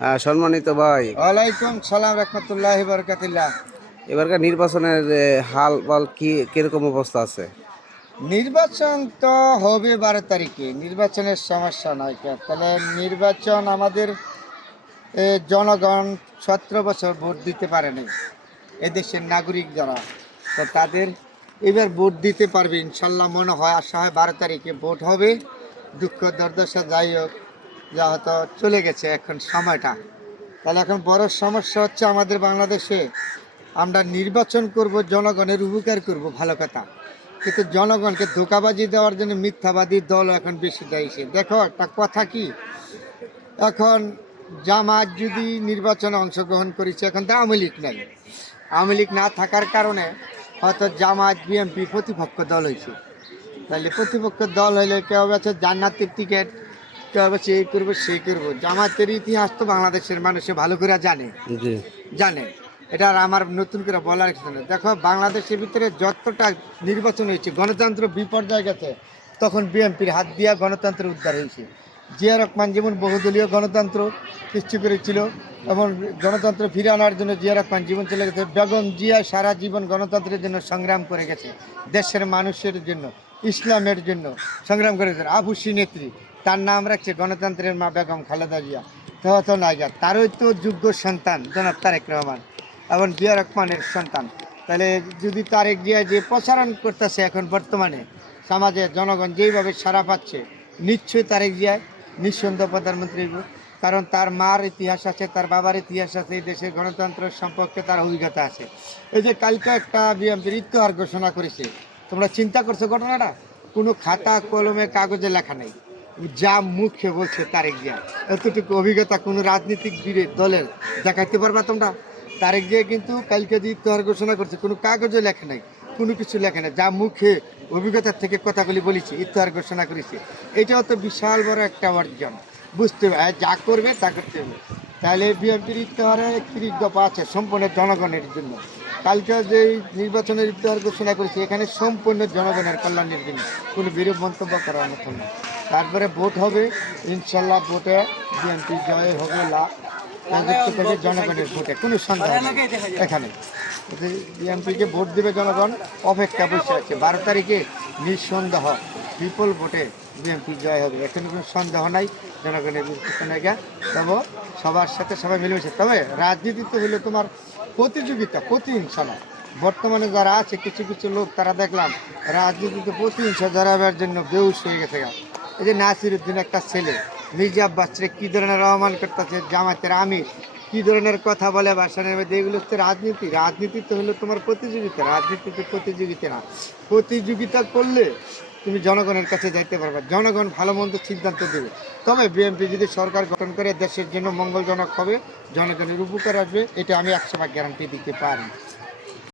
হ্যাঁ, সম্মানিত ভাই, ওয়ালাইকুম সালাম রহমতুল্লাহ বরকাতুল্লাহ। এবারকার নির্বাচনের হাল বল কি কিরকম অবস্থা আছে? নির্বাচন তো হবে 12 তারিখে, নির্বাচনের সমস্যা নাই তাহলে নির্বাচন আমাদের জনগণ 17 বছর ভোট দিতে পারেনি, এদেশের নাগরিক যারা, তো তাদের এবার ভোট দিতে পারবে ইনশাল্লাহ মনে হয়, আশা হয় 12 তারিখে ভোট হবে। দুঃখ দুর্দশা যাই হোক, যা হয়তো চলে গেছে এখন সময়টা। তাহলে এখন বড় সমস্যা হচ্ছে আমাদের বাংলাদেশে, আমরা নির্বাচন করব, জনগণের উপকার করব, ভালো কথা, কিন্তু জনগণকে ধোঁকাবাজি দেওয়ার জন্য মিথ্যাবাদী দল এখন বেশি দায়ী। দেখো একটা কথা কি, এখন জামাত যদি নির্বাচনে অংশগ্রহণ করেছে, এখন তো আওয়ামী লীগ নাই। আওয়ামী লীগ না থাকার কারণে হয়তো জামাত বিএনপি প্রতিপক্ষ দল হয়েছে। তাহলে প্রতিপক্ষ দল হইলে কেউ আছে জান্নাতের টিকিট, কেউ আছে এই করবো সেই করবো। জামাতের ইতিহাস তো বাংলাদেশের মানুষে ভালো করে জানে, জি। জানে। এটা আর আমার নতুন করে বলার কিছু নেই। দেখো বাংলাদেশের ভিতরে যতটা নির্বাচন হয়েছে, গণতন্ত্র বিপর্যয় গেছে, তখন বিএনপির হাত দিয়া গণতন্ত্র উদ্ধার হয়েছে। জিয়া রহমান যেমন বহুদলীয় গণতন্ত্র সৃষ্টি করেছিল এবং গণতন্ত্র ফিরে আনার জন্য জিয়া রহমান জীবন চলে গেছে। বেগম জিয়া সারা জীবন গণতন্ত্রের জন্য সংগ্রাম করে গেছে, দেশের মানুষের জন্য, ইসলামের জন্য সংগ্রাম করে গেছে। আবুসি নেত্রী, তার নাম রাখছে গণতন্ত্রের মা বেগম খালেদা জিয়া। তো নাইগা তারই তো যোগ্য সন্তান জনাব তারেক রহমান এবং জিয়া রহমানের সন্তান। তাহলে যদি তারেক জিয়া যে প্রচারণ করতেছে এখন বর্তমানে সমাজে, জনগণ যেইভাবে সাড়া পাচ্ছে, নিশ্চয়ই তারেক জিয়া নিঃসন্দেহ প্রধানমন্ত্রী, কারণ তার মার ইতিহাস আছে, তার বাবার ইতিহাস আছে, এই দেশের গণতন্ত্র সম্পর্কে তার অভিজ্ঞতা আছে। এই যে কালকে একটা বিএনপির ইতিহাস ঘোষণা করেছে, তোমরা চিন্তা করছো ঘটনাটা? কোনো খাতা কলমে কাগজে লেখা নেই, যা মুখে বলছে তারেক জিয়া। এতটুকু অভিজ্ঞতা কোনো রাজনৈতিক দলের দেখাইতে পারবা তোমরা? তারেক জিয়া কিন্তু কালকে যে ইতিহাস ঘোষণা করছে, কোনো কাগজে লেখা নাই, কোনো কিছু লেখা নেই, যা মুখে অভিজ্ঞতার থেকে কথাগুলি বলেছি, ইতিহাস ঘোষণা করেছে। এটাও তো বিশাল বড় একটা অর্জন, বুঝতে হবে। যা করবে তা করতে হবে। তাহলে বিএনপির ইতিহারে 31 দফা আছে সম্পূর্ণ জনগণের জন্য। কালকে যে নির্বাচনের ইতিহাস ঘোষণা করেছে, এখানে সম্পূর্ণ জনগণের কল্যাণের জন্য, কোনো বিরূপ মন্তব্য করার মতো না। তারপরে ভোট হবে ইনশাল্লাহ, ভোটে বিএনপি জয় হবে লাভ থেকে জনগণের ভোটে, কোনো সন্দেহ নেই এখানে। বিএনপিকে ভোট দেবে জনগণ, অপেক্ষা বসে আছে। 12 তারিখে নিঃসন্দেহ বিপুল ভোটে বিএনপি জয় হবে, এখানে কোনো সন্দেহ নাই। জনগণের পিছনে গিয়ে তবে সবার সাথে সবাই মিলেমিশে। তবে রাজনীতিতে হলো তোমার প্রতিযোগিতা, প্রতিহিংসা। বর্তমানে যারা আছে কিছু কিছু লোক, তারা দেখলাম রাজনীতিতে প্রতিহিংসা জড়াবার জন্য বেউস হয়ে গেছে। এই যে নাসির উদ্দিন একটা ছেলে, মির্জা আব্বাসরে কী ধরনের রহমান করতেছে, জামাতের আমির কী ধরনের কথা বলে ভাষণের মধ্যে, এগুলো হচ্ছে রাজনীতি। রাজনীতি তো হলো তোমার প্রতিযোগিতা, রাজনীতিতে প্রতিযোগিতা না। প্রতিযোগিতা করলে তুমি জনগণের কাছে যাইতে পারবে, জনগণ ভালো মন্দ সিদ্ধান্ত দেবে। তবে বিএনপি যদি সরকার গঠন করে দেশের জন্য মঙ্গলজনক হবে, জনগণের উপকার আসবে, এটা আমি 100 ভাগ গ্যারান্টি দিতে পারি।